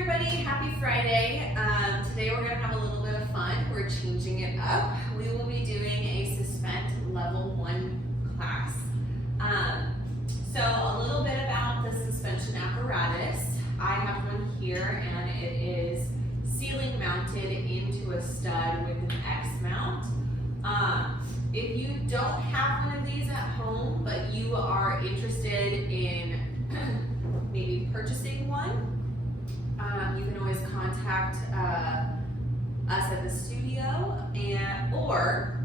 everybody, happy Friday. Today we're going to have a little bit of fun. We're changing it up. We will be doing a Suspend Level 1 class. So a little bit about the suspension apparatus. I have one here and it is ceiling mounted into a stud with an X mount. If you don't have one of these at home, but you are interested in maybe purchasing one, you can always contact us at the studio, or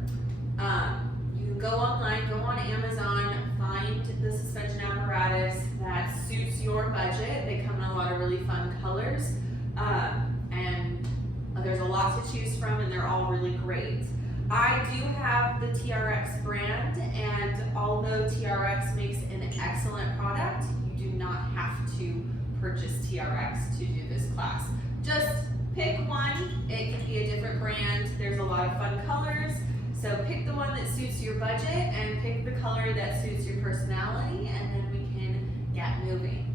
you can go online, go on Amazon, find the suspension apparatus that suits your budget. They come in a lot of really fun colors, and there's a lot to choose from, and they're all really great. I do have the TRX brand, and although TRX makes an excellent product, you do not have to purchase TRX to do this class. Just pick one. It can be a different brand. There's a lot of fun colors. So pick the one that suits your budget and pick the color that suits your personality, and then we can get moving.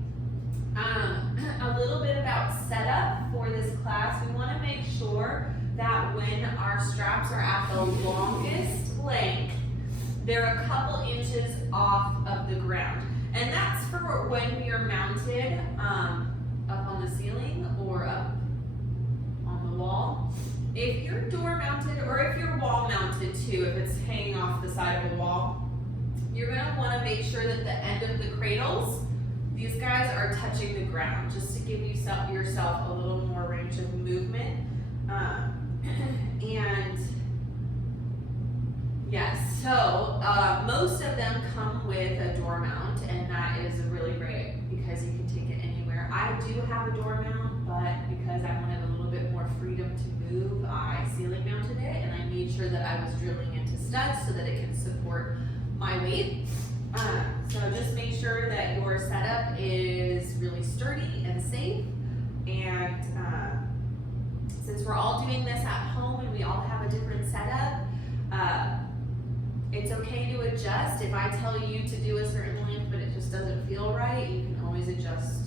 A little bit about setup for this class. We want to make sure that when our straps are at the longest length, they're a couple inches off of the ground. And that's for when you're mounted up on the ceiling or up on the wall. If you're door mounted, or if you're wall mounted too, if it's hanging off the side of a wall, you're gonna wanna make sure that the end of the cradles, these guys are touching the ground, just to give yourself a little more range of movement. And yes, so most of them come with a door mount, and that is really great because you can take it anywhere. I do have a door mount, but because I wanted a little bit more freedom to move, I ceiling mounted it, and I made sure that I was drilling into studs so that it can support my weight. So just make sure that your setup is really sturdy and safe. And since we're all doing this at home and we all have a different setup, it's okay to adjust. If I tell you to do a certain length but it just doesn't feel right, you can always adjust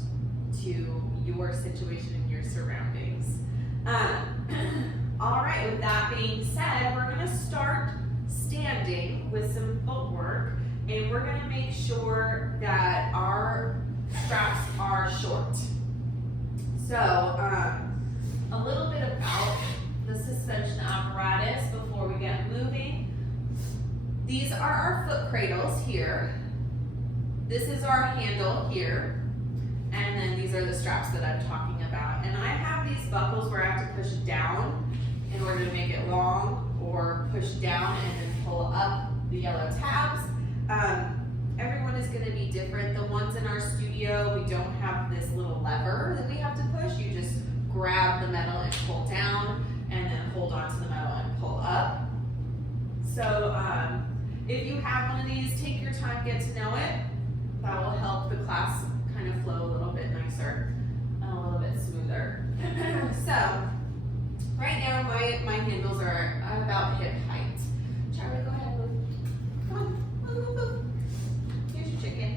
to your situation and your surroundings. All right, with that being said, we're gonna start standing with some footwork, and we're gonna make sure that our straps are short. So, a little bit about the suspension apparatus before we get moving. These are our foot cradles here. This is our handle here. And then these are the straps that I'm talking about. And I have these buckles where I have to push down in order to make it long, or push down and then pull up the yellow tabs. Everyone is going to be different. The ones in our studio, we don't have this little lever that we have to push. You just grab the metal and pull down, and then hold on to the metal and pull up. So if you have one of these, take your time, get to know it. That will help the class kind of flow a little bit nicer and a little bit smoother. So right now my handles are about hip height. Charlie, go ahead, move. Come on, move, move, move. Here's your chicken.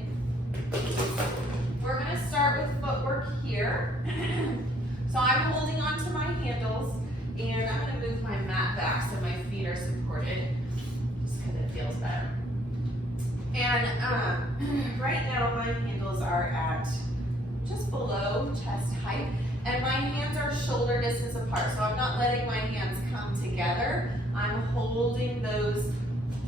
We're gonna start with footwork here. So I'm holding on to my handles, and I'm gonna move my mat back so my feet are supported, just because it feels better. And right now my handles are at just below chest height, and my hands are shoulder distance apart, so I'm not letting my hands come together. I'm holding those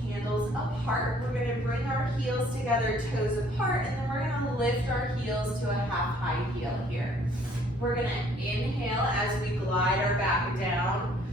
handles apart. We're gonna bring our heels together, toes apart, and then we're gonna lift our heels to a half high heel here. We're gonna inhale as we glide our back down,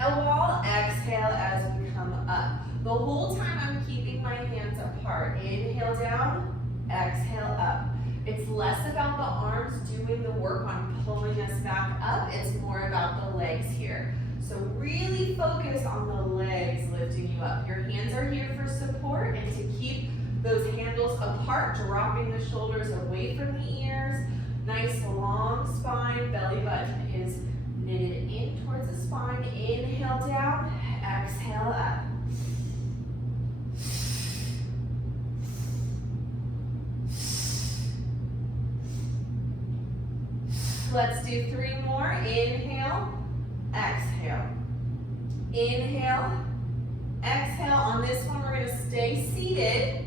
and we'll exhale as we come up. The whole time I'm keeping my hands apart. Inhale down, exhale up. It's less about the arms doing the work on pulling us back up. It's more about the legs here. So really focus on the legs lifting you up. Your hands are here for support, and to keep those handles apart, dropping the shoulders away from the ears. Nice long spine, belly button is knitted in towards the spine. Inhale down, exhale up. Let's do 3 more. Inhale, exhale. Inhale, exhale. On this one, we're gonna stay seated.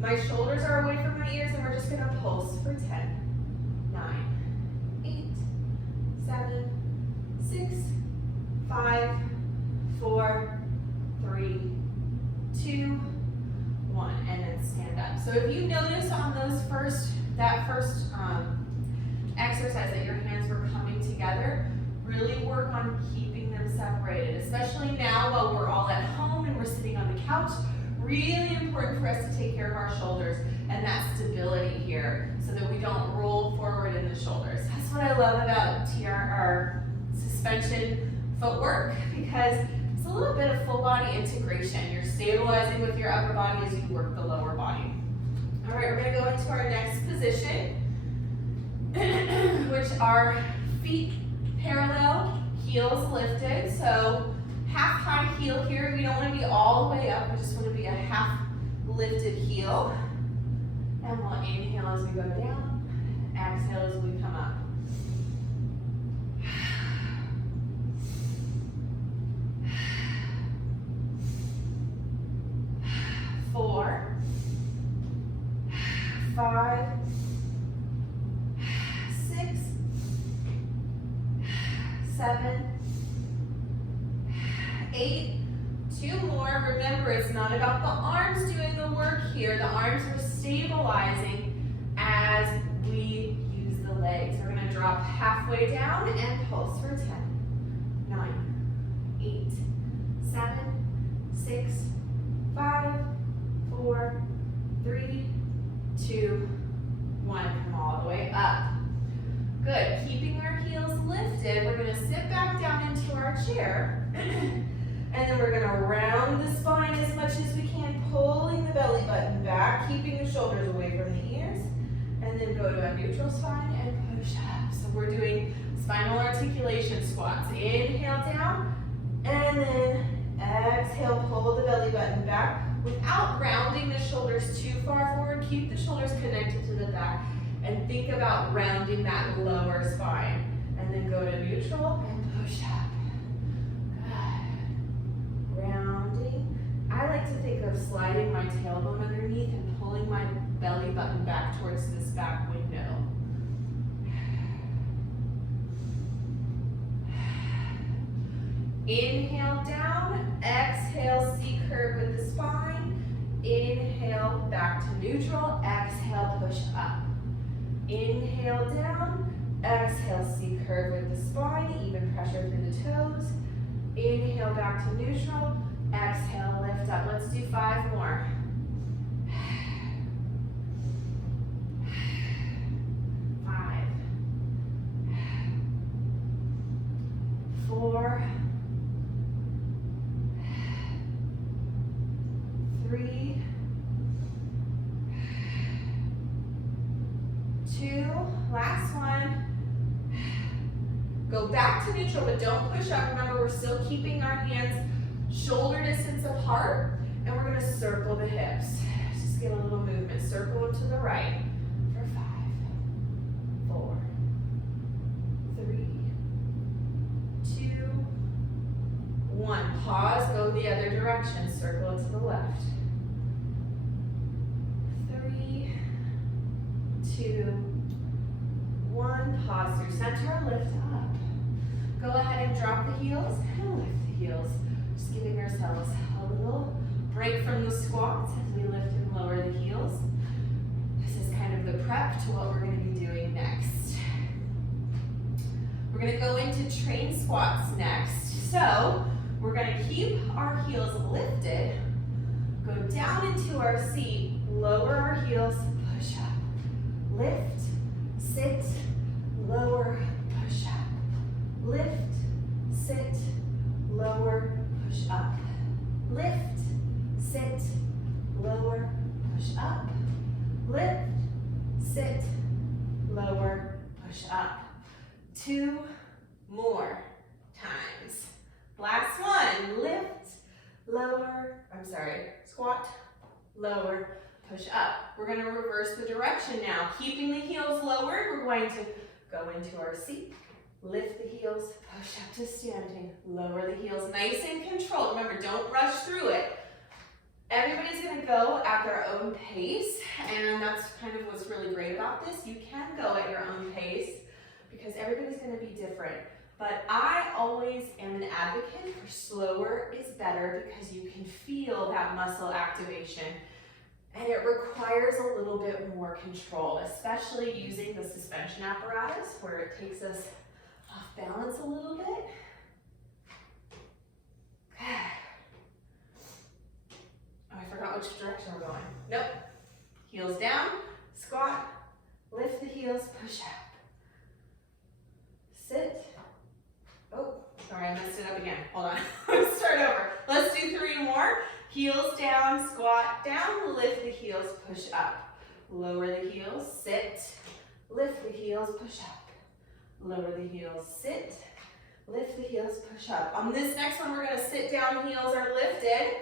My shoulders are away from my ears, and we're just gonna pulse for 10, 9, 8, 7, 6, 5, 4, 3, 2, 1, and then stand up. So if you notice on those that first exercise that your hands were coming together, really work on keeping them separated, especially now while we're all at home and we're sitting on the couch. Really important for us to take care of our shoulders and that stability here so that we don't roll forward in the shoulders. That's what I love about our suspension footwork, because it's a little bit of full body integration. You're stabilizing with your upper body as you work the lower body. All right, we're gonna go into our next position, which are feet parallel, heels lifted. So half high heel here. We don't want to be all the way up. We just want to be a half lifted heel. And we'll inhale as we go down, exhale as we come up. 4, 5, 6, 7, 8, 2 more. Remember, it's not about the arms doing the work here. The arms are stabilizing as we use the legs. We're going to drop halfway down and pulse for 10, 9, 8, 7, 6, 5, 4, 3, 2, 1. Come all the way up. Good. Keeping our heels lifted, we're going to sit back down into our chair. And then we're going to round the spine as much as we can, pulling the belly button back, keeping the shoulders away from the ears. And then go to a neutral spine and push up. So we're doing spinal articulation squats. Inhale down, and then exhale, pull the belly button back without rounding the shoulders too far forward. Keep the shoulders connected to the back and think about rounding that lower spine. And then go to neutral and push up. Good. Rounding. I like to think of sliding my tailbone underneath and pulling my belly button back towards this back window. Inhale down, exhale, C curve with the spine. Inhale, back to neutral, exhale, push up. Inhale down, exhale, C curve with the spine, even pressure through the toes. Inhale, back to neutral, exhale, lift up. Let's do 5 more. 5, 4, 3, 2, last one. Go back to neutral, but don't push up. Remember, we're still keeping our hands shoulder distance apart, and we're going to circle the hips. Just get a little movement. Circle them to the right for 5, 4, 3, 2, 1. Pause, go the other direction. Circle it to the left. 3, 2, 1. Pause through center, lift up. Go ahead and drop the heels and lift the heels. Just giving ourselves a little break from the squats as we lift and lower the heels. This is kind of the prep to what we're going to be doing next. We're going to go into train squats next. So we're going to keep our heels lifted, go down into our seat, lower our heels, push up, lift, sit, lower, push up, lift, sit, lower, push up, lift, sit, lower, push up, lift, sit, lower, push up. 2 more times. Last one, lift, lower, squat, lower, push up. We're going to reverse the direction now. Keeping the heels lowered, we're going to Go into our seat, lift the heels, push up to standing, lower the heels, nice and controlled. Remember, don't rush through it. Everybody's gonna go at their own pace, and that's kind of what's really great about this. You can go at your own pace because everybody's gonna be different. But I always am an advocate for slower is better because you can feel that muscle activation. And it requires a little bit more control, especially using the suspension apparatus where it takes us off balance a little bit. Okay. Oh, I forgot which direction we're going. Nope. Heels down, squat, lift the heels, push up. Sit. Oh, sorry, I messed it up again. Hold on. Let's start over. Let's do 3 more. Heels down, squat down, lift the heels, push up. Lower the heels, sit, lift the heels, push up. Lower the heels, sit, lift the heels, push up. On this next one, we're gonna sit down, heels are lifted.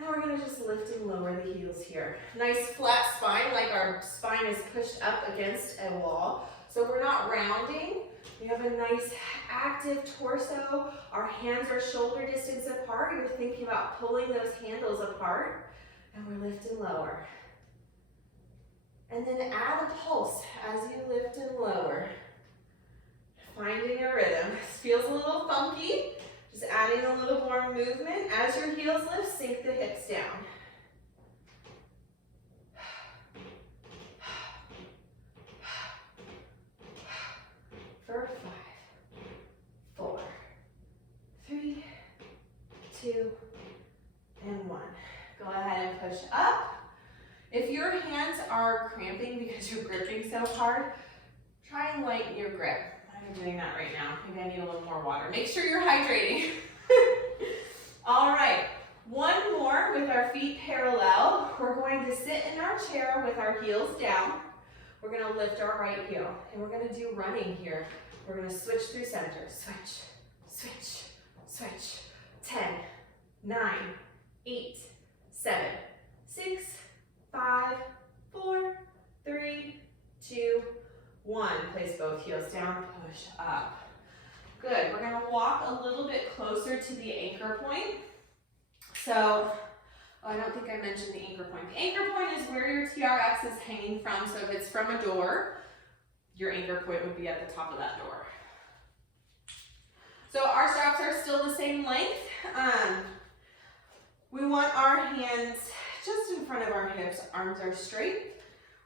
Now we're gonna just lift and lower the heels here. Nice flat spine, like our spine is pushed up against a wall. So we're not rounding. We have a nice active torso. Our hands are shoulder distance apart. You're thinking about pulling those handles apart. And we're lifting lower. And then add a pulse as you lift and lower. Finding a rhythm. This feels a little funky. Just adding a little more movement. As your heels lift, sink the hips down. For 5, 4, 3, 2, and 1. Go ahead and push up. If your hands are cramping because you're gripping so hard, try and lighten your grip. I'm doing that right now. Maybe I need a little more water. Make sure you're hydrating. All right, 1 more with our feet parallel. We're going to sit in our chair with our heels down. We're gonna lift our right heel, and we're gonna do running here. We're gonna switch through center. Switch, switch, switch. 10, 9, 8, 7, 6, 5, 4, 3, 2, 1. Place both heels down, push up. Good, we're gonna walk a little bit closer to the anchor point. So, I don't think I mentioned the anchor point. The anchor point is where your TRX is hanging from. So if it's from a door, your anchor point would be at the top of that door. So our straps are still the same length. We want our hands just in front of our hips. Arms are straight.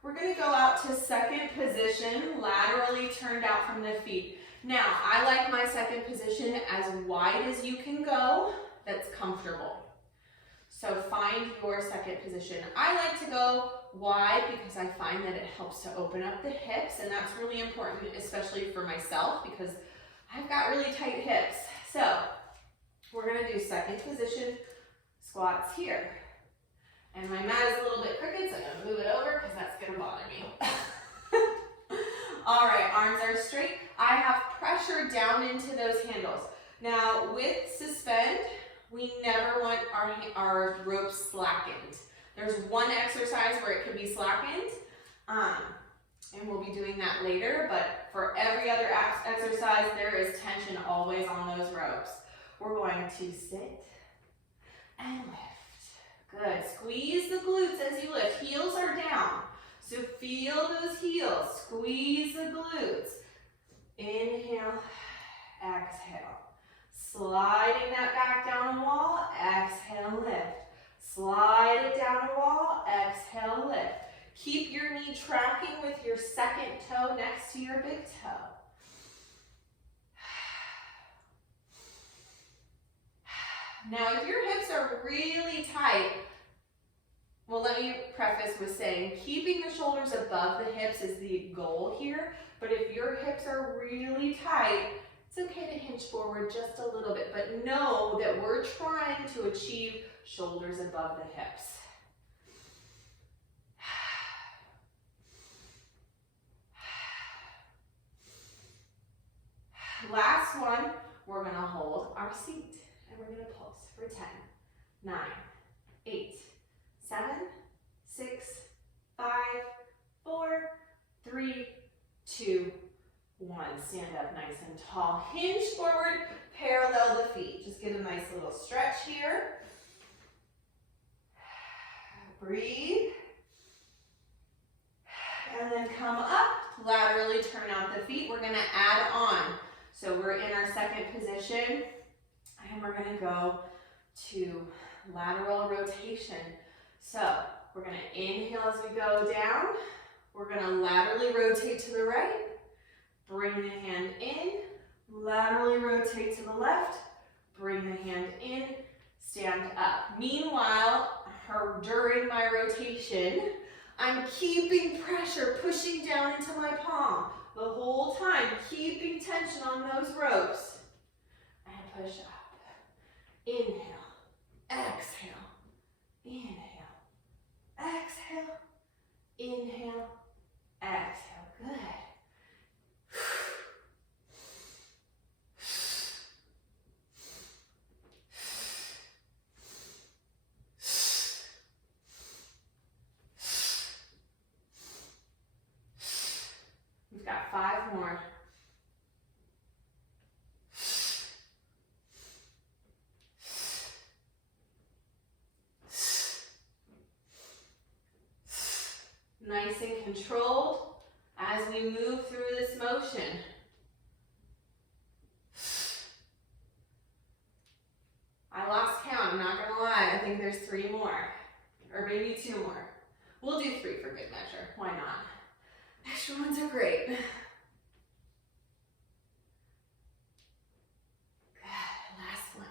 We're going to go out to second position, laterally turned out from the feet. Now, I like my second position as wide as you can go. That's comfortable. So find your second position. I like to go wide because I find that it helps to open up the hips, and that's really important, especially for myself because I've got really tight hips. So we're gonna do second position squats here. And my mat is a little bit crooked, so I'm gonna move it over because that's gonna bother me. All right, arms are straight. I have pressure down into those handles. Now with suspend, we never want our ropes slackened. There's one exercise where it can be slackened, and we'll be doing that later, but for every other exercise, there is tension always on those ropes. We're going to sit and lift. Good, squeeze the glutes as you lift. Heels are down, so feel those heels. Squeeze the glutes. Inhale, exhale. Sliding that back down a wall, exhale, lift. Slide it down a wall, exhale, lift. Keep your knee tracking with your second toe next to your big toe. Now, if your hips are really tight, well, let me preface with saying keeping the shoulders above the hips is the goal here, but if your hips are really tight, it's okay to hinge forward just a little bit, but know that we're trying to achieve shoulders above the hips. Last one, we're gonna hold our seat and we're gonna pulse for 10, 9, 8, 7, 6, 5, 4, 3, 2, 1. Stand up nice and tall. Hinge forward, parallel the feet. Just get a nice little stretch here. Breathe. And then come up, laterally turn out the feet. We're gonna add on. So we're in our second position, and we're gonna go to lateral rotation. So we're gonna inhale as we go down. We're gonna laterally rotate to the right, bring the hand in, laterally rotate to the left, bring the hand in, stand up. Meanwhile, during my rotation, I'm keeping pressure, pushing down into my palm the whole time, keeping tension on those ropes. And push up. Inhale, exhale, inhale, exhale, inhale, exhale. Good. We've got 5 more. Nice and controlled as we move through this motion. I lost count, I'm not gonna lie. I think there's 3 more, or maybe 2 more. We'll do 3 for good measure, why not? Extra ones are great. Good, last one.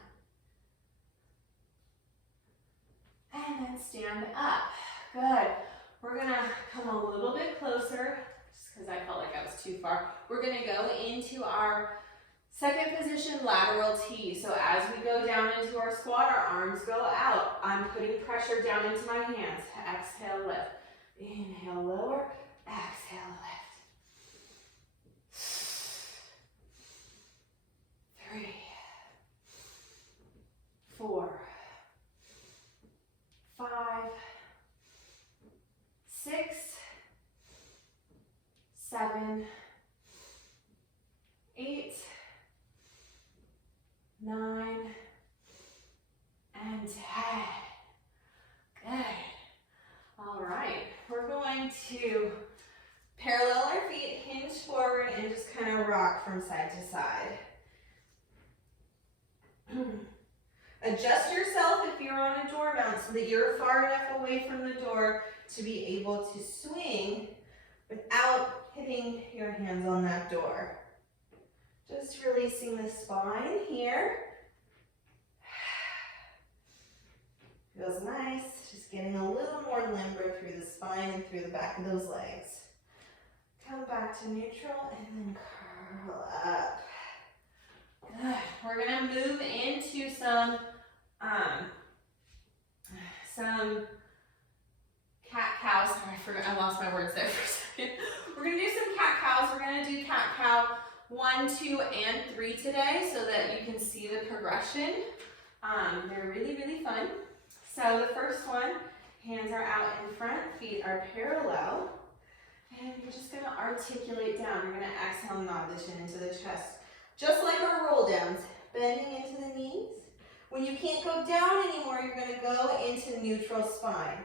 And then stand up, good. We're gonna come a little bit closer, just because I felt like I was too far. We're gonna go into our second position, lateral T. So as we go down into our squat, our arms go out. I'm putting pressure down into my hands. Exhale, lift. Inhale, lower. Exhale, lift. 3, 4, 5, 6, 7, 8, 9, and 10. Good. All right, we're going to parallel our feet, hinge forward, and just kind of rock from side to side. Adjust yourself if you're on a door mount so that you're far enough away from the door to be able to swing without hitting your hands on that door. Just releasing the spine here. Feels nice. Just getting a little more limber through the spine and through the back of those legs. Come back to neutral and then curl up. Good. We're gonna move into some cat-cow. Sorry, I lost my words there for a second. We're gonna do some cat-cows. We're gonna do cat-cow 1, 2, and 3 today so that you can see the progression. They're really, really fun. So the first one, hands are out in front, feet are parallel. And you're just gonna articulate down. You're gonna exhale, nod the chin into the chest. Just like our roll downs, bending into the knees. When you can't go down anymore, you're gonna go into neutral spine.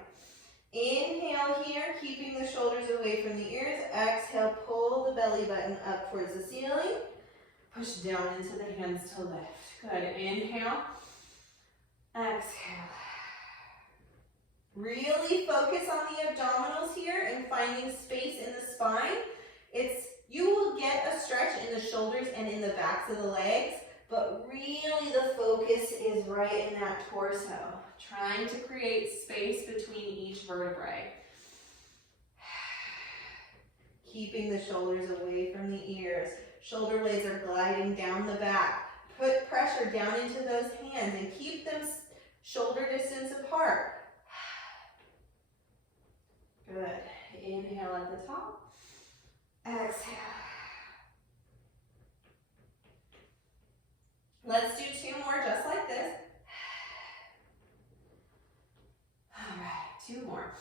Inhale here, keeping the shoulders away from the ears. Exhale, pull the belly button up towards the ceiling. Push down into the hands to lift. Good, inhale, exhale. Really focus on the abdominals here and finding space in the spine. You will get a stretch in the shoulders and in the backs of the legs, but really the focus is right in that torso, trying to create space between each vertebrae. Keeping the shoulders away from the ears. Shoulder blades are gliding down the back. Put pressure down into those hands and keep them shoulder distance apart. Good. Inhale at the top. Exhale. Let's do 2 more just like this. All right, 2 more.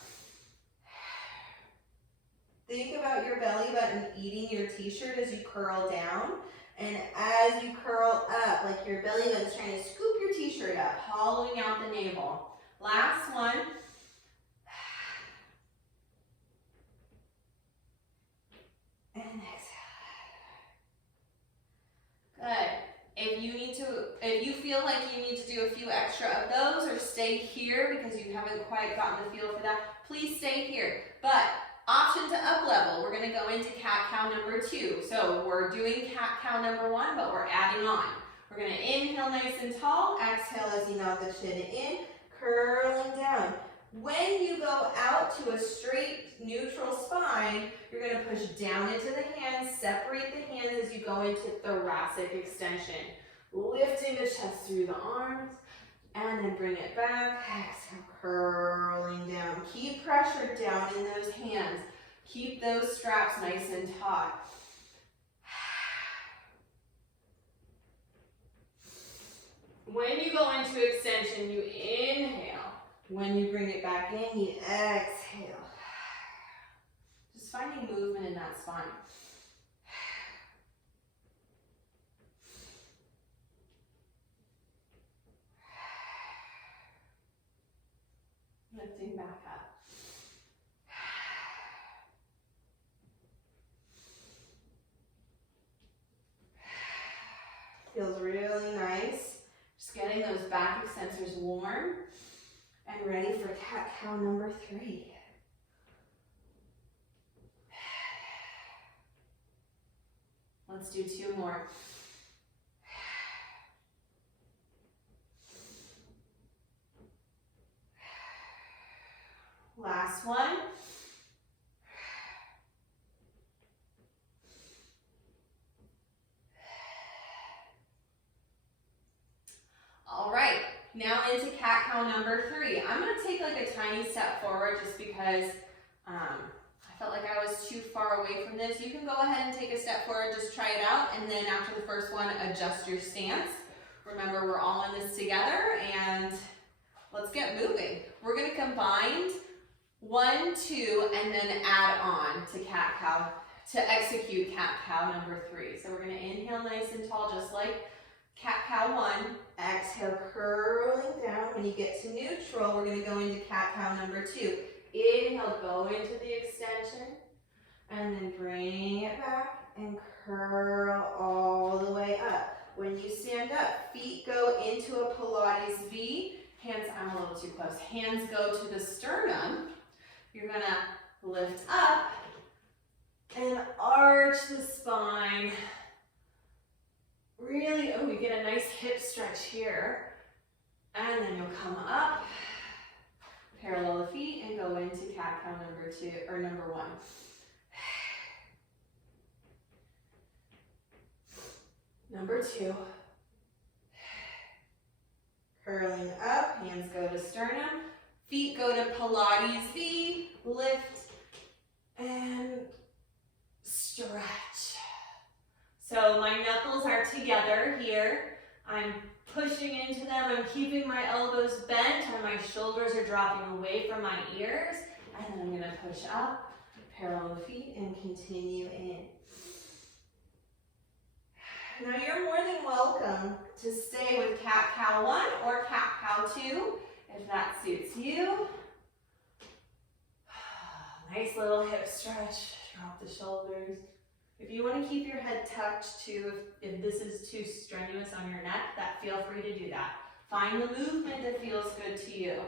Think about your belly button eating your t-shirt as you curl down. And as you curl up, like your belly button's trying to scoop your t-shirt up, hollowing out the navel. Last one. And exhale. Good. If you feel like you need to do a few extra of those or stay here because you haven't quite gotten the feel for that, please stay here. But option to up level, we're gonna go into cat-cow number 2. So we're doing cat-cow number 1, but we're adding on. We're gonna inhale nice and tall, exhale as you knock the chin in, curling down. When you go out to a straight neutral spine, you're gonna push down into the hands, separate the hands as you go into thoracic extension. Lifting the chest through the arms, and then bring it back, exhale, curling down. Keep pressure down in those hands. Keep those straps nice and taut. When you go into extension, you inhale. When you bring it back in, you exhale. Just finding movement in that spine. Lifting back up. Feels really nice. Just getting those back extensors warm and ready for cat-cow number 3. Let's do 2 more. Last one. All right, now into cat-cow number 3. I'm gonna take like a tiny step forward just because I felt like I was too far away from this. You can go ahead and take a step forward, just try it out, and then after the first one, adjust your stance. Remember, we're all in this together, and let's get moving. We're gonna combine 1, 2, and then add on to cat-cow to execute cat-cow number 3. So we're gonna inhale nice and tall, just like cat-cow 1. Exhale, curling down. When you get to neutral, we're gonna go into cat-cow number 2. Inhale, go into the extension, and then bring it back and curl all the way up. When you stand up, feet go into a Pilates V. Hands, I'm a little too close. Hands go to the sternum. You're gonna lift up and arch the spine. Really, oh, you get a nice hip stretch here. And then you'll come up, parallel the feet, and go into cat-cow number 2, or number 1. Number 2. Curling up, hands go to sternum, feet go to Pilates V, lift, and stretch. So my knuckles are together here. I'm pushing into them. I'm keeping my elbows bent and my shoulders are dropping away from my ears. And then I'm going to push up, parallel the feet, and continue in. Now you're more than welcome to stay with cat-cow 1 or cat-cow 2 if that suits you. Nice little hip stretch. Drop the shoulders. If you want to keep your head tucked too, if this is too strenuous on your neck, feel free to do that. Find the movement that feels good to you.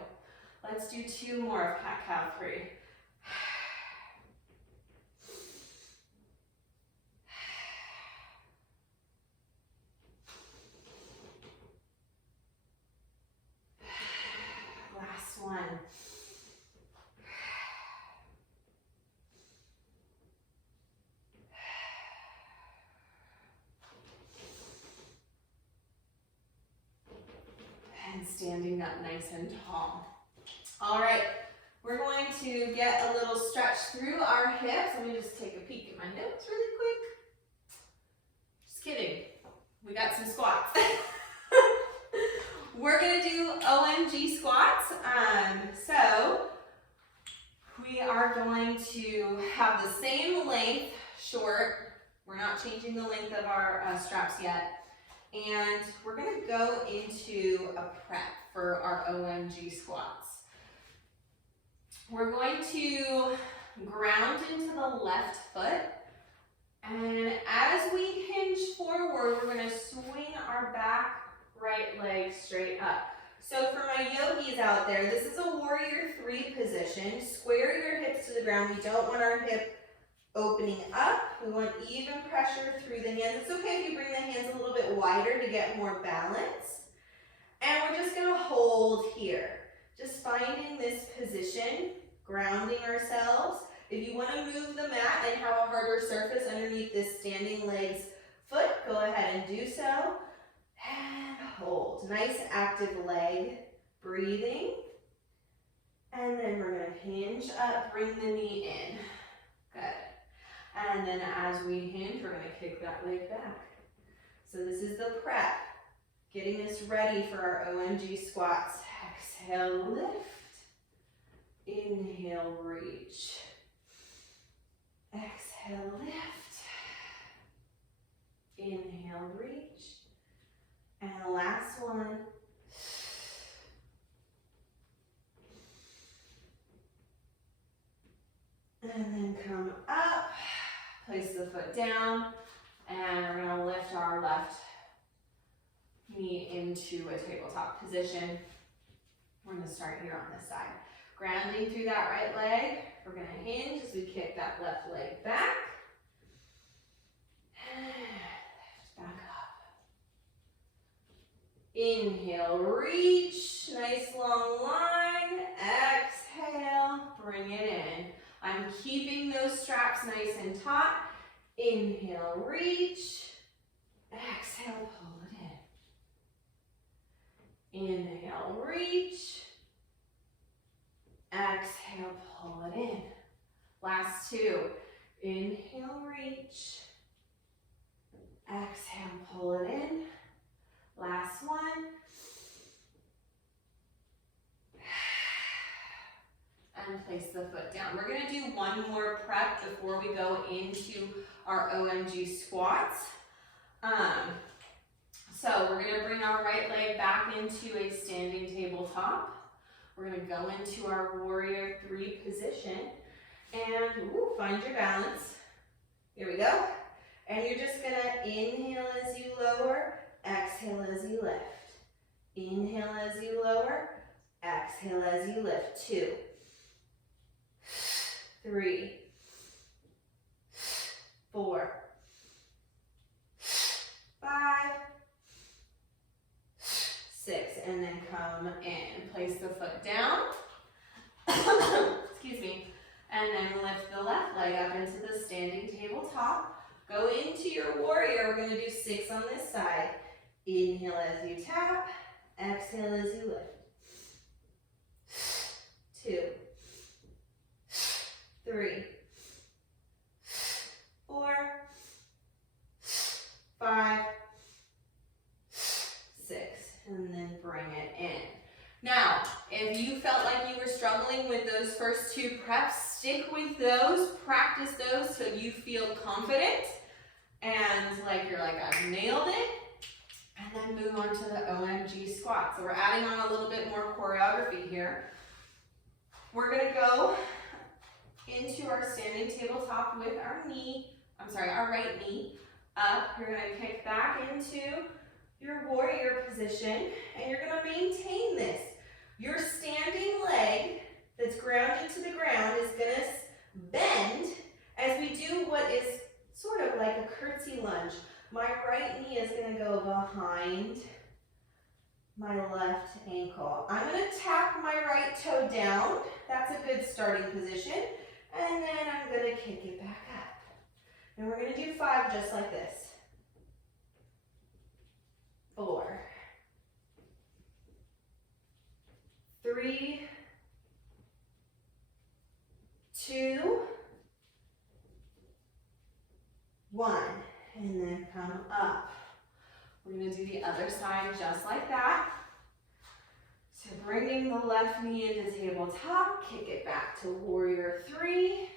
Let's do 2 more of cat-cow 3. Last one. And standing up nice and tall. All right, we're going to get a little stretch through our hips. Let me just take a peek at my notes really quick. Just kidding, we got some squats. We're gonna do OMG squats. So we are going to have the same length short. We're not changing the length of our straps yet. And we're gonna go into a prep for our OMG squats. We're going to ground into the left foot. And as we hinge forward, we're gonna swing our back right leg straight up. So for my yogis out there, this is a warrior 3 position. Square your hips to the ground. We don't want our hip opening up. We want even pressure through the hands. It's okay if you bring the hands a little bit wider to get more balance. And we're just gonna hold here. Just finding this position, grounding ourselves. If you wanna move the mat and have a harder surface underneath this standing leg's foot, go ahead and do so. And hold. Nice active leg breathing. And then we're gonna hinge up, bring the knee in. Good. And then as we hinge, we're gonna kick that leg back. So this is the prep, getting us ready for our OMG squats. Exhale, lift. Inhale, reach. Exhale, lift. Inhale, reach. And the last one. And then come up, place the foot down, and we're gonna lift our left knee into a tabletop position. We're gonna start here on this side. Grounding through that right leg, we're gonna hinge as we kick that left leg back. And lift back up. Inhale, reach, nice long line. Exhale, bring it in. I'm keeping those straps nice and taut. Inhale, reach. Exhale, pull it in. Inhale, reach. Exhale, pull it in. Last 2. Inhale, reach. Exhale, pull it in. Last one. And place the foot down. We're gonna do one more prep before we go into our OMG squats. So we're gonna bring our right leg back into a standing tabletop. We're gonna go into our warrior 3 position and find your balance. Here we go. And you're just gonna inhale as you lower, exhale as you lift. Inhale as you lower, exhale as you lift. 2, 3, 4, 5, 6, and then come in. Place the foot down. Excuse me. And then lift the left leg up into the standing tabletop. Go into your warrior. We're going to do 6 on this side. Inhale as you tap. Exhale as you lift. 2, 3, 4, 5, 6, and then bring it in. Now, if you felt like you were struggling with those first 2 preps, stick with those, practice those till you feel confident and like you're like, I've nailed it, and then move on to the OMG squat. So we're adding on a little bit more choreography here. We're gonna go into our standing tabletop with our right knee up. You're gonna kick back into your warrior position, and you're gonna maintain this. Your standing leg that's grounded to the ground is gonna bend as we do what is sort of like a curtsy lunge. My right knee is gonna go behind my left ankle. I'm gonna tap my right toe down. That's a good starting position. And then I'm gonna kick it back up. And we're gonna do 5 just like this. 4, 3, 2, 1, and then come up. We're gonna do the other side just like that. So bringing the left knee into tabletop, kick it back to warrior 3.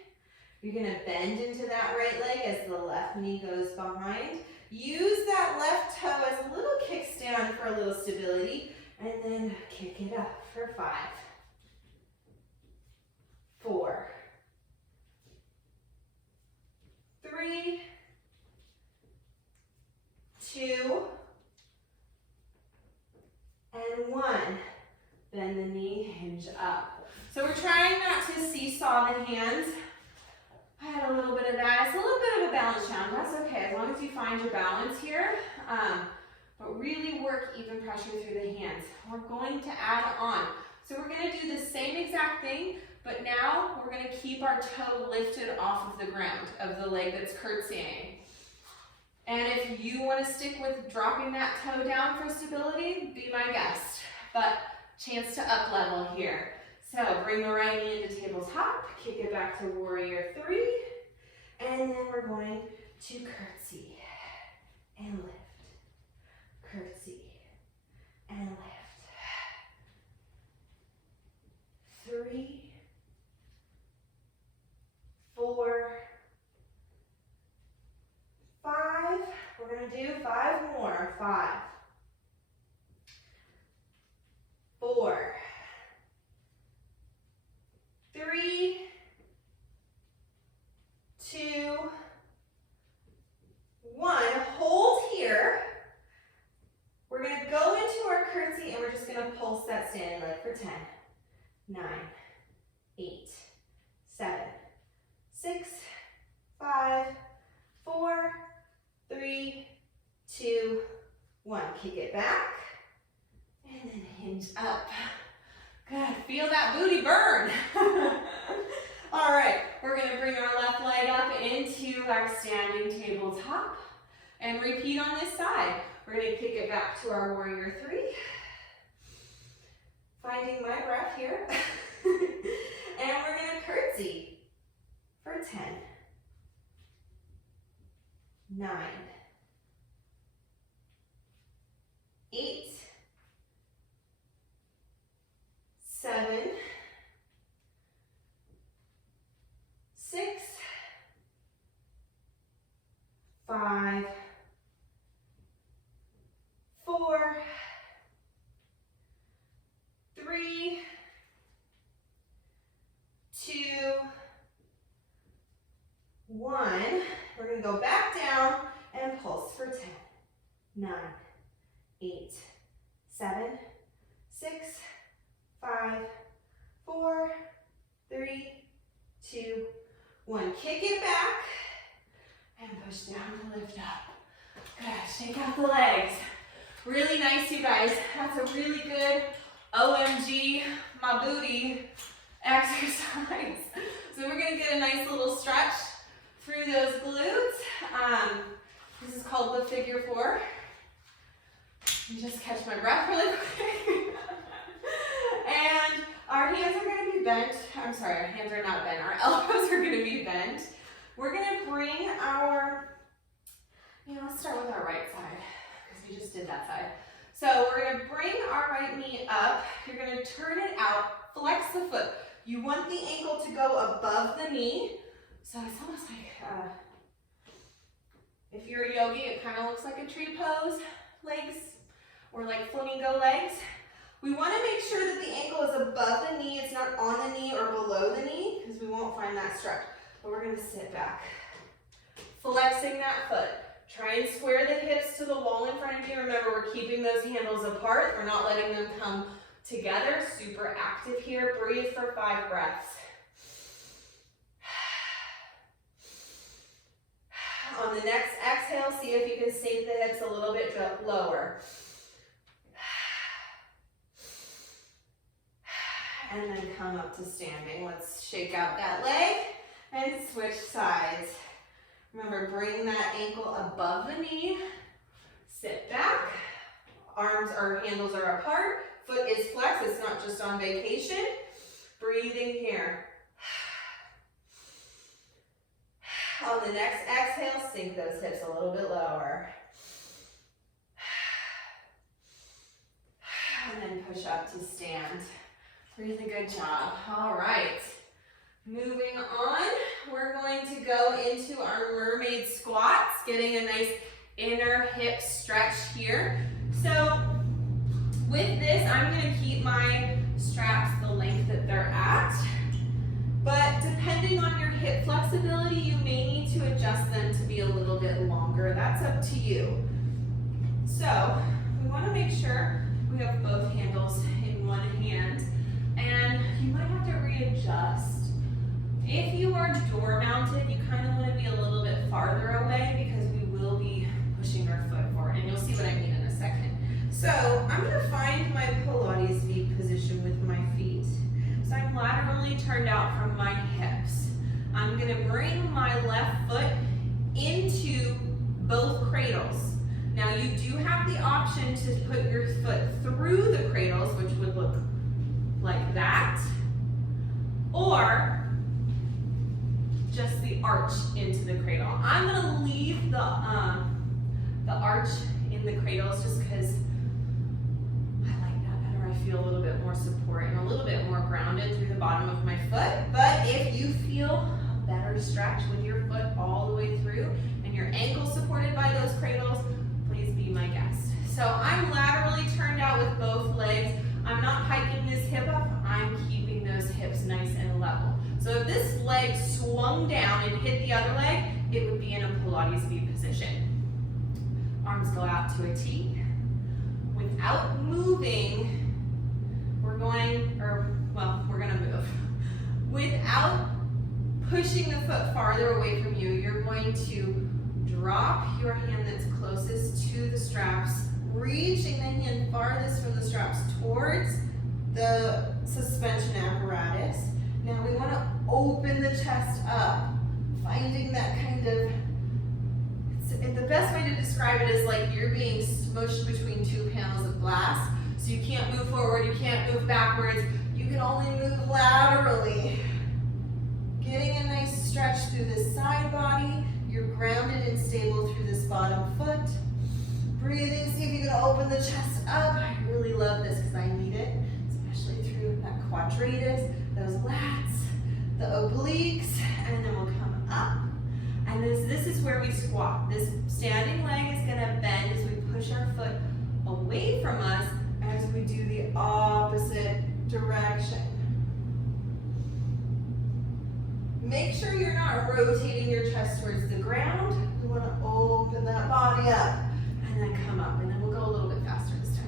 You're gonna bend into that right leg as the left knee goes behind. Use that left toe as a little kickstand for a little stability, and then kick it up for 5, 4, 3, 2, and 1. Bend the knee, hinge up. So we're trying not to seesaw the hands. I had a little bit of that. It's a little bit of a balance challenge. That's okay, as long as you find your balance here. But really work even pressure through the hands. We're going to add on. So we're going to do the same exact thing, but now we're going to keep our toe lifted off of the ground of the leg that's curtsying. And if you want to stick with dropping that toe down for stability, be my guest. But chance to up level here. So bring the right knee into tabletop, kick it back to warrior 3, and then we're going to curtsy and lift. Curtsy and lift. 3, 4, 5. We're going to do 5 more. 5, 4, 3, 2, 1. Hold here. We're going to go into our curtsy and we're just going to pulse that standing leg for 10, 9, 8, 7, 6, 5, 4, 3, 2, 1. Kick it back and then hinge up. Good, feel that booty burn. All right, we're gonna bring our left leg up into our standing tabletop and repeat on this side. We're gonna kick it back to our warrior 3. Finding my breath here. And we're gonna curtsy for 10, 9, 8, 7, 6, 5, 4, 3, 2, 1. We're going to go back down and pulse for 10, 9, 8, 7, 6, 5, 4, 3, 2, 1. Kick it back and push down to lift up. Good. Shake out the legs. Really nice, you guys. That's a really good OMG my booty exercise. So we're going to get a nice little stretch through those glutes. This is called the figure 4. Let me just catch my breath really quick. And our hands are going to be bent. I'm sorry, our hands are not bent. Our elbows are going to be bent. We're going to bring our, let's start with our right side because we just did that side. So we're going to bring our right knee up. You're going to turn it out, flex the foot. You want the ankle to go above the knee. So it's almost like, if you're a yogi, it kind of looks like a tree pose, legs, or like flamingo legs. We want to make sure that the ankle is above the knee. It's not on the knee or below the knee because we won't find that stretch. But we're going to sit back, flexing that foot. Try and square the hips to the wall in front of you. Remember, we're keeping those handles apart. We're not letting them come together. Super active here. Breathe for 5 breaths. On the next exhale, see if you can sink the hips a little bit lower. And then come up to standing. Let's shake out that leg and switch sides. Remember, bring that ankle above the knee. Sit back. Arms or handles are apart. Foot is flexed. It's not just on vacation. Breathing here. On the next exhale, sink those hips a little bit lower. And then push up to stand. Really good job. All right. Moving on, we're going to go into our mermaid squats, getting a nice inner hip stretch here. So with this, I'm going to keep my straps the length that they're at, but depending on your hip flexibility, you may need to adjust them to be a little bit longer. That's up to you. So we want to make sure we have both handles in one hand, and you might have to readjust. If you are door mounted, you kind of want to be a little bit farther away because we will be pushing our foot forward, and you'll see what I mean in a second. So I'm going to find my Pilates V position with my feet. So I'm laterally turned out from my hips. I'm going to bring my left foot into both cradles. Now you do have the option to put your foot through the cradles, which would look like that, or just the arch into the cradle. I'm going to leave the arch in the cradles just because I like that better. I feel a little bit more support and a little bit more grounded through the bottom of my foot. But if you feel a better stretch with your foot all the way through and your ankle supported by those cradles, please be my guest. So I'm laterally turned out with both legs. I'm not hiking this hip up. I'm keeping those hips nice and level. So if this leg swung down and hit the other leg, it would be in a Pilates V position. Arms go out to a T. Without moving, we're going to move. Without pushing the foot farther away from you, you're going to drop your hand that's closest to the straps, reaching the hand farthest from the straps towards the suspension apparatus. Now we want to open the chest up, finding that kind of, the best way to describe it is like you're being smushed between two panels of glass. So you can't move forward, you can't move backwards, you can only move laterally. Getting a nice stretch through this side body, you're grounded and stable through this bottom foot. Breathing, see if you can open the chest up. I really love this because I need it, especially through that quadratus, those lats, the obliques, and then we'll come up. And this is where we squat. This standing leg is going to bend as we push our foot away from us as we do the opposite direction. Make sure you're not rotating your chest towards the ground. You want to open that body up and then come up, and then we'll go a little bit faster this time.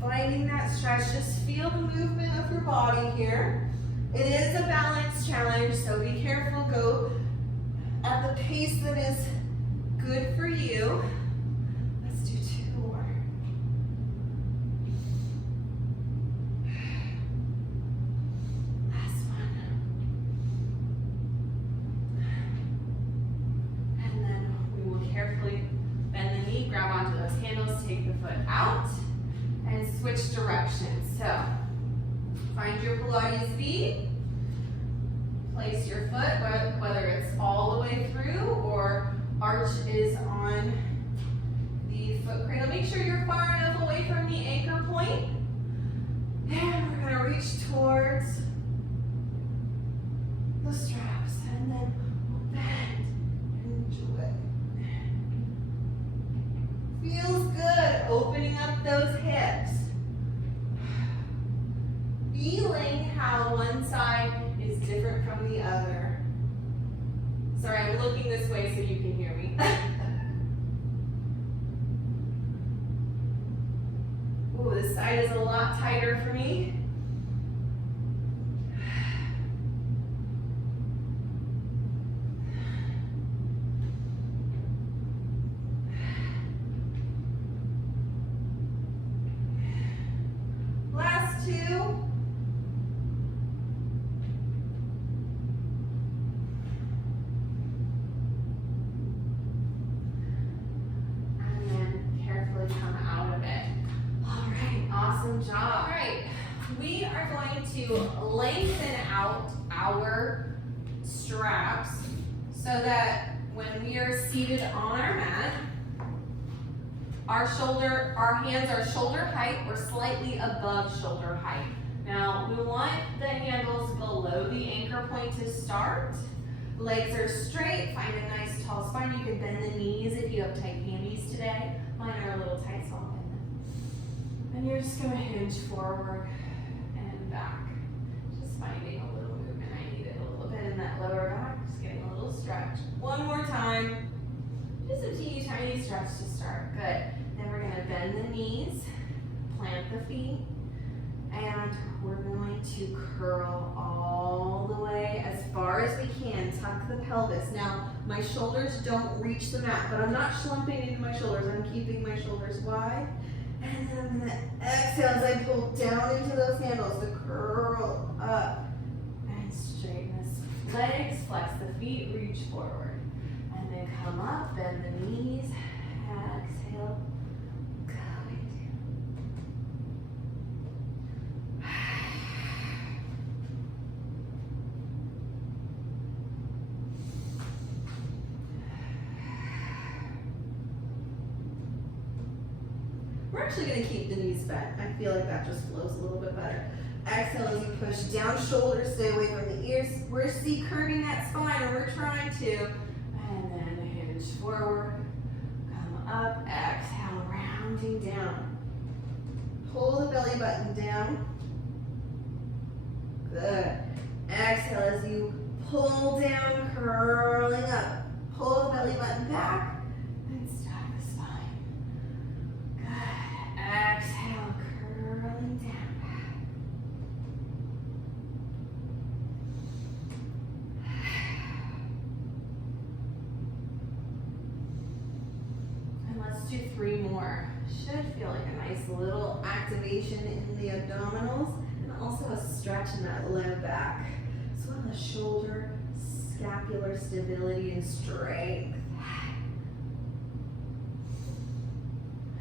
Finding that stretch, just feel the movement of your body here. It is a balance challenge, so be careful. Go at the pace that is good for you. Let's do 2 more. Last one. And then we will carefully bend the knee, grab onto those handles, take the foot out, and switch directions. So find your Pilates V, place your foot, whether it's all the way through or arch is on the foot cradle. Make sure you're far enough away from the anchor point. And we're gonna reach towards the straps, and then we'll bend and do it. Feels good, opening up those hips. Feeling how one side is different from the other. Sorry, I'm looking this way so you can hear me. Ooh, this side is a lot tighter for me. Last 2. Job. All right, we are going to lengthen out our straps so that when we are seated on our mat, Our hands are shoulder height or slightly above shoulder height. Now, we want the handles below the anchor point to start. Legs are straight, find a nice tall spine. You can bend the knees if you have tight hammies today. Mine are a little tight, so I'll bend them. And you're just gonna hinge forward and back. Just finding a little movement. I need it a little bit in that lower back. Just getting a little stretch. One more time. Just a teeny tiny stretch to start. Good. Then we're gonna bend the knees, plant the feet, and we're going to curl all the way as far as we can. Tuck the pelvis. Now, my shoulders don't reach the mat, but I'm not slumping into my shoulders. I'm keeping my shoulders wide. And then I'm gonna exhale as I pull down into those handles to curl up and straighten the legs, flex the feet, reach forward. And then come up, bend the knees, exhale, going down. We're actually going to keep the knees bent. I feel like that just flows a little bit better. Exhale as you push down, shoulders stay away from the ears. We're curving that spine, or we're trying to. And then hinge forward, come up, exhale, rounding down. Pull the belly button down. Good. Exhale as you pull down, curling up. Pull the belly button back and stack the spine. Good. Exhale, curling down. Do 3 more. Should feel like a nice little activation in the abdominals and also a stretch in that low back. As well as shoulder, scapular stability and strength.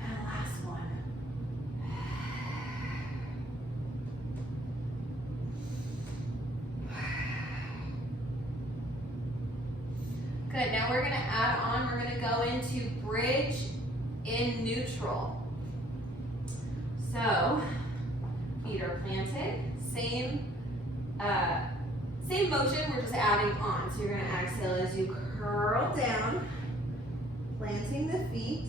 And last one. Good, now we're gonna add on, we're gonna go into bridge in neutral. So, feet are planted, same motion, we're just adding on. So you're gonna exhale as you curl down, planting the feet,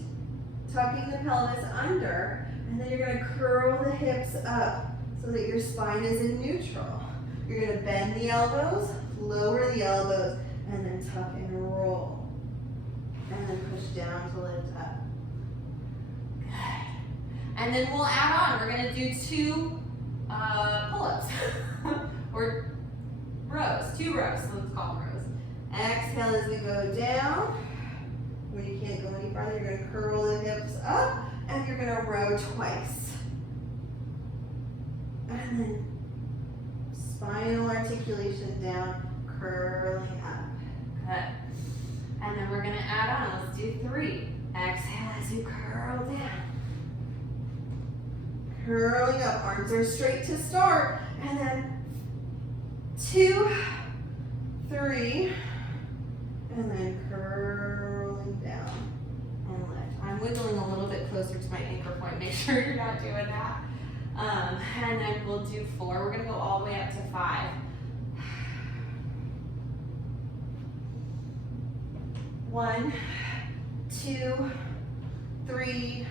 tucking the pelvis under, and then you're gonna curl the hips up so that your spine is in neutral. You're gonna bend the elbows, lower the elbows, and then tuck and roll. And then push down to lift up. And then we'll add on. We're going to do 2 pull-ups or rows, 2 rows. Let's call them rows. Exhale as we go down. When you can't go any farther, you're going to curl the hips up and you're going to row twice. And then spinal articulation down, curling up. Good. And then we're going to add on. Let's do 3. Exhale as you curl down. Curling up, arms are straight to start, and then 2, 3, and then curling down and lift. I'm wiggling a little bit closer to my anchor point. Make sure you're not doing that. And then we'll do 4. We're going to go all the way up to 5. 1, 2, 3,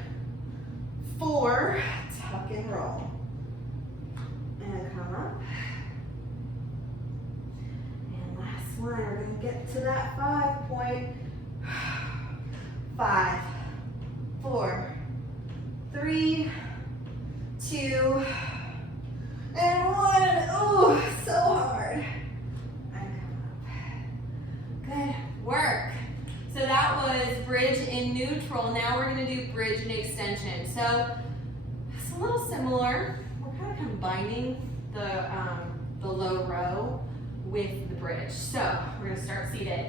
4. Tuck and roll. And come up. And last one, we're going to get to that 5 point. 5, 4, 3, 2, and 1. Oh, so hard. And come up. Good work. So that was bridge in neutral. Now we're going to do bridge and extension. So it's a little similar. We're kind of combining the low row with the bridge. So we're going to start seated.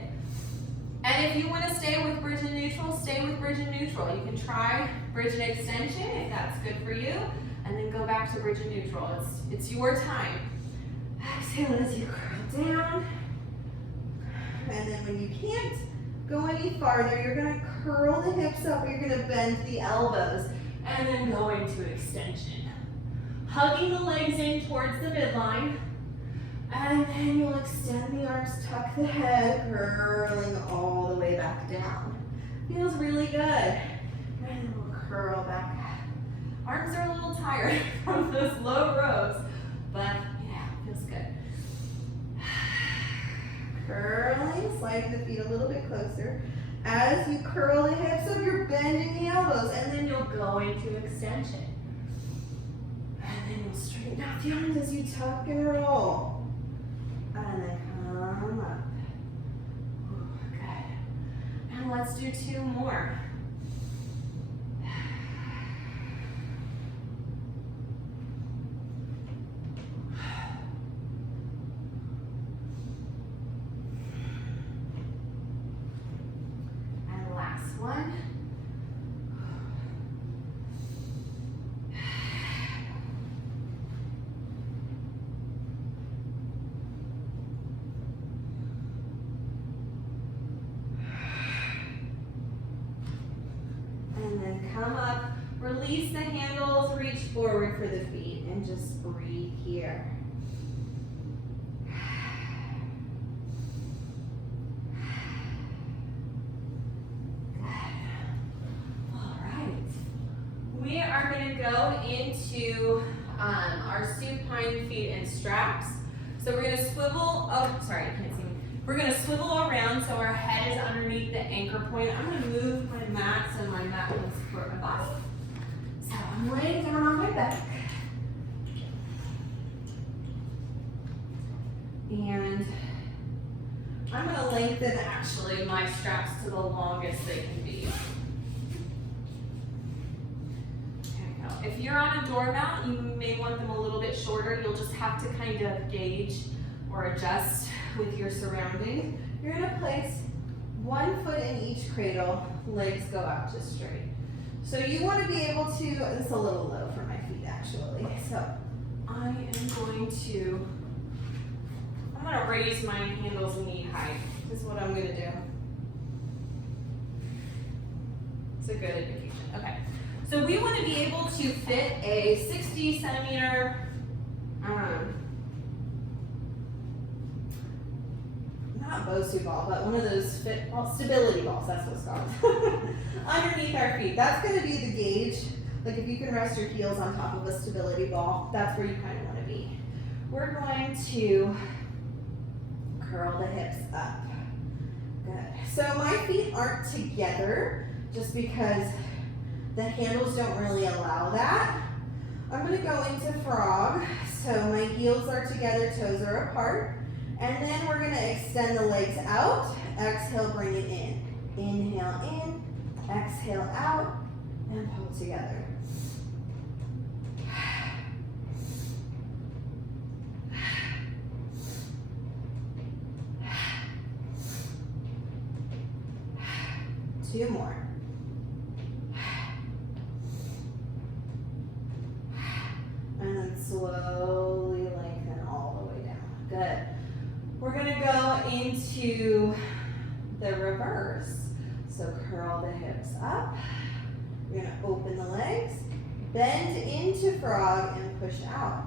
And if you want to stay with bridge and neutral, stay with bridge and neutral. You can try bridge and extension if that's good for you, and then go back to bridge and neutral. It's your time. Exhale as you curl down. And then when you can't, go any farther, you're gonna curl the hips up, you're gonna bend the elbows, and then go into extension. Hugging the legs in towards the midline, and then you'll extend the arms, tuck the head, curling all the way back down. Feels really good. And then we'll curl back. Arms are a little tired from those low rows, but yeah, feels good. Curling, sliding the feet a little bit closer. As you curl the hips up, you're bending the elbows, and then you'll go into extension. And then you'll straighten out the arms as you tuck and roll. And then come up. Ooh, good. And let's do 2 more. And last one. Come up, release the handles, reach forward for the feet, and just breathe here. All right. We are going to go into our supine feet and straps. So we're going to swivel, oh, sorry, I can't see. We're going to swivel around so our head is underneath the anchor point. I'm going to move my mat so my mat will support my body. So I'm laying down on my back. And I'm going to lengthen actually my straps to the longest they can be. There we go. If you're on a doormat, you may want them a little bit shorter. You'll just have to kind of gauge or adjust with your surroundings. You're going to place 1 foot in each cradle, legs go out just straight. So you want to be able to, this is a little low for my feet actually, so I am going to raise my handles knee height. This is what I'm going to do. It's a good indication. Okay, so we want to be able to fit a 60 centimeter not Bosu ball, but one of those stability balls, that's what it's called, underneath our feet. That's going to be the gauge. Like if you can rest your heels on top of a stability ball, that's where you kind of want to be. We're going to curl the hips up. Good. So my feet aren't together just because the handles don't really allow that. I'm going to go into frog. So my heels are together, toes are apart. And then we're going to extend the legs out. Exhale, bring it in. Inhale in, exhale out, and pull together. Two more. And then slowly lengthen all the way down. Good. We're going to go into the reverse. So curl the hips up. You're going to open the legs, bend into frog, and push out.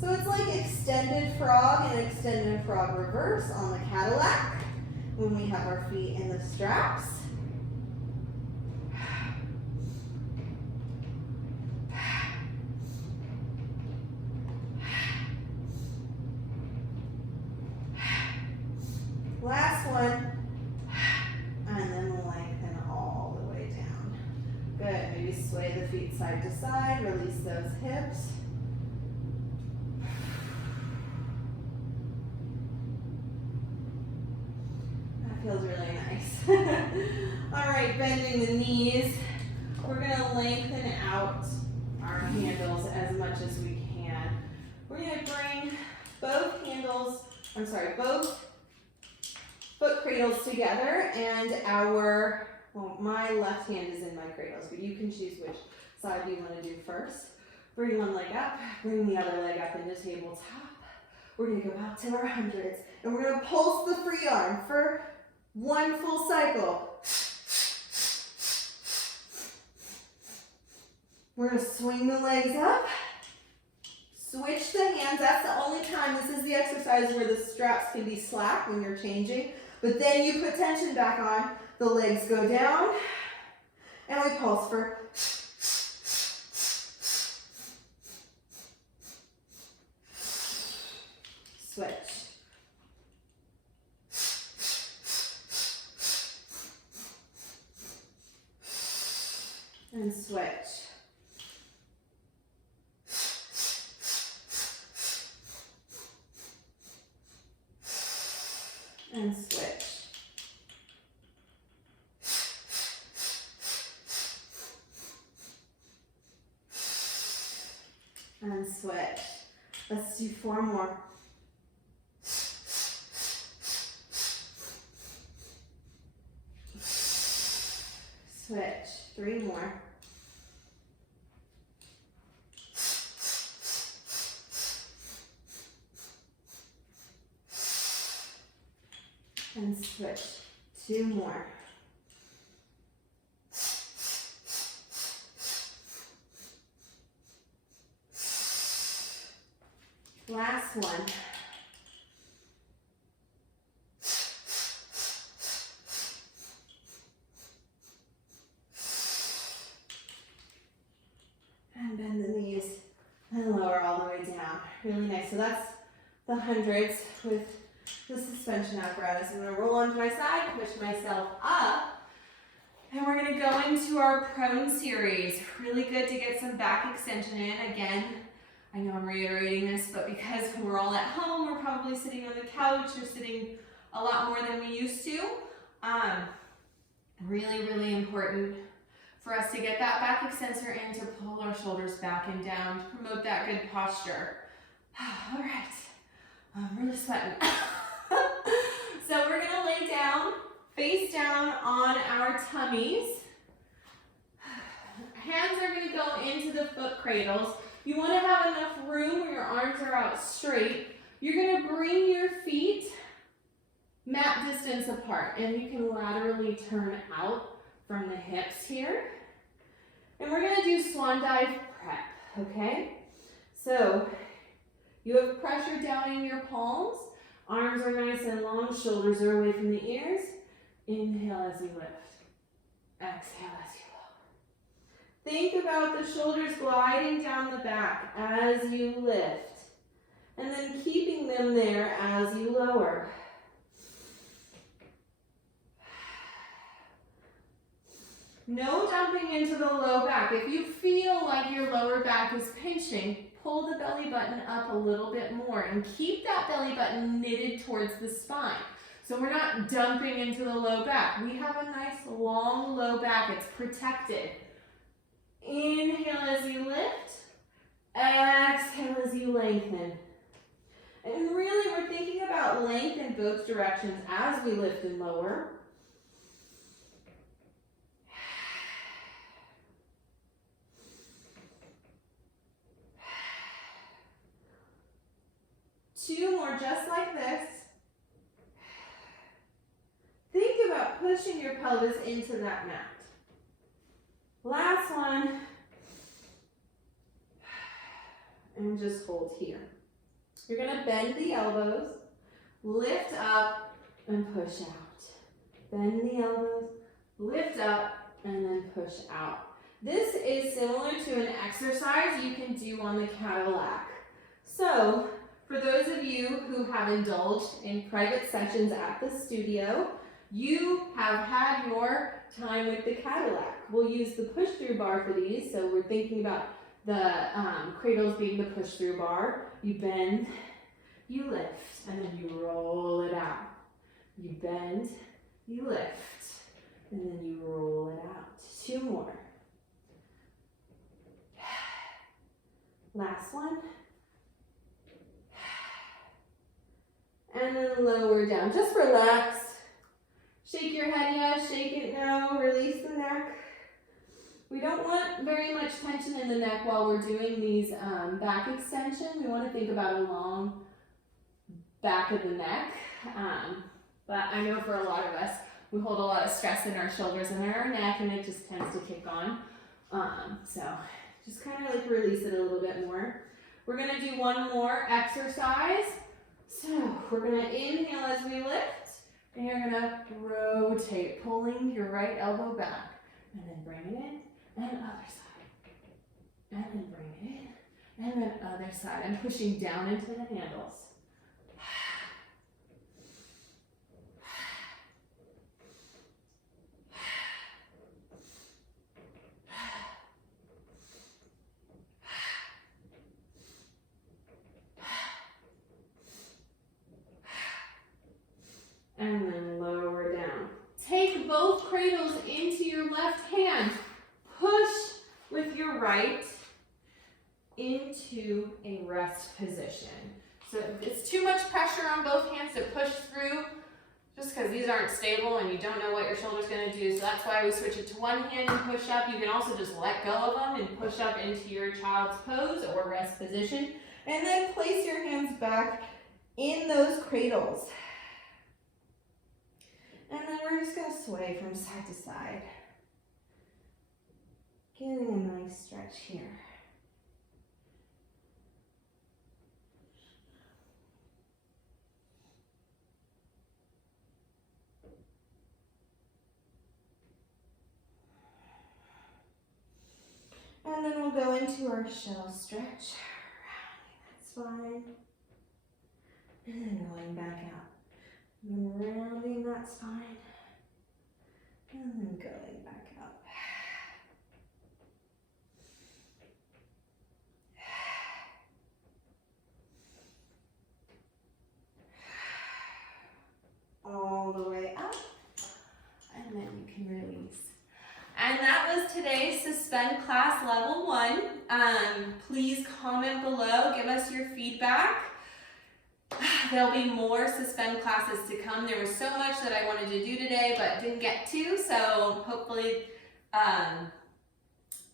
So it's like extended frog and extended frog reverse on the Cadillac when we have our feet in the straps. Last one, and then lengthen all the way down. Good, maybe sway the feet side to side, release those hips. That feels really nice. All right, bending the knees. We're gonna lengthen out our handles as much as we can. We're gonna bring both foot cradles together, and my left hand is in my cradles, but you can choose which side you want to do first. Bring one leg up, bring the other leg up into tabletop. We're going to go out to our hundreds, and we're going to pulse the free arm for One full cycle. We're going to swing the legs up. Switch the hands. That's the only time. This is the exercise where the straps can be slack when you're changing. But then you put tension back on. The legs go down. And we pulse for. Switch. And switch. And switch. And switch. Let's do 4 more. Switch. 3 more. And switch. 2 more. Last one. And bend the knees and lower all the way down. Really nice. So that's the hundreds with the suspension apparatus. I'm going to roll onto my side, push myself up, and we're going to go into our prone series. Really good to get some back extension in. Again, I know I'm reiterating this, but because we're all at home, we're probably sitting on the couch or sitting a lot more than we used to. Really, really important for us to get that back extensor in to pull our shoulders back and down to promote that good posture. All right, I'm really sweating. So we're gonna lay down, face down on our tummies. Hands are gonna go into the foot cradles. You wanna have enough room where your arms are out straight. You're gonna bring your feet mat distance apart, and you can laterally turn out from the hips here. And we're gonna do swan dive prep, okay? So you have pressure down in your palms. Arms are nice and long, shoulders are away from the ears. Inhale as you lift. Exhale as you lower. Think about the shoulders gliding down the back as you lift. And then keeping them there as you lower. No dumping into the low back. If you feel like your lower back is pinching, pull the belly button up a little bit more and keep that belly button knitted towards the spine. So we're not dumping into the low back. We have a nice long low back. It's protected. Inhale as you lift. Exhale as you lengthen. And really we're thinking about length in both directions as we lift and lower. Two more just like this. Think about pushing your pelvis into that mat. Last one. And just hold here. You're going to bend the elbows, lift up, and push out. Bend the elbows, lift up, and then push out. This is similar to an exercise you can do on the Cadillac. So, for those of you who have indulged in private sessions at the studio, you have had your time with the Cadillac. We'll use the push-through bar for these, so we're thinking about the cradles being the push-through bar. You bend, you lift, and then you roll it out. You bend, you lift, and then you roll it out. Two more. Last one. And then lower down. Just relax. Shake your head yes, shake it no, release the neck. We don't want very much tension in the neck while we're doing these back extension. We want to think about a long back of the neck. But I know for a lot of us, we hold a lot of stress in our shoulders and our neck, and it just tends to kick on. So just kind of like release it a little bit more. We're gonna do one more exercise. So we're gonna inhale as we lift, and you're gonna rotate, pulling your right elbow back, and then bring it in, and other side, and then bring it in, and then other side. I'm pushing down into the handles. And then lower down. Take both cradles into your left hand. Push with your right into a rest position. So it's too much pressure on both hands to push through, just because these aren't stable and you don't know what your shoulder's going to do. So that's why we switch it to one hand and push up. You can also just let go of them and push up into your child's pose or rest position. And then place your hands back in those cradles. And then we're just going to sway from side to side. Getting a nice stretch here. And then we'll go into our shell stretch. Rounding that spine. And then going back out. And then rounding that spine, and then going back up. All the way up, and then you can release. And that was today's Suspend class level 1. Please comment below, give us your feedback. There'll be more Suspend classes to come. There was so much that I wanted to do today, but didn't get to, so hopefully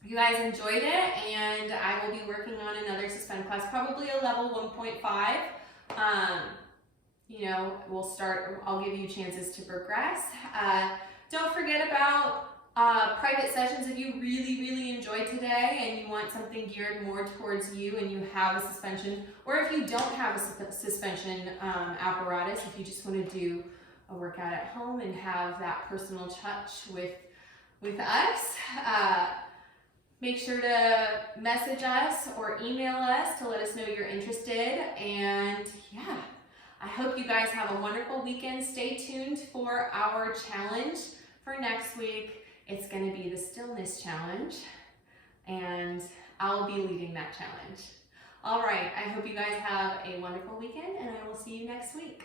you guys enjoyed it, and I will be working on another Suspend class, probably a level 1.5. You know, I'll give you chances to progress. Don't forget about private sessions if you really enjoyed today and you want something geared more towards you and you have a suspension, or if you don't have a suspension apparatus, if you just want to do a workout at home and have that personal touch with us, make sure to message us or email us to let us know you're interested. And yeah, I hope you guys have a wonderful weekend. Stay tuned for our challenge for next week. It's going to be the stillness challenge, and I'll be leading that challenge. All right, I hope you guys have a wonderful weekend, and I will see you next week.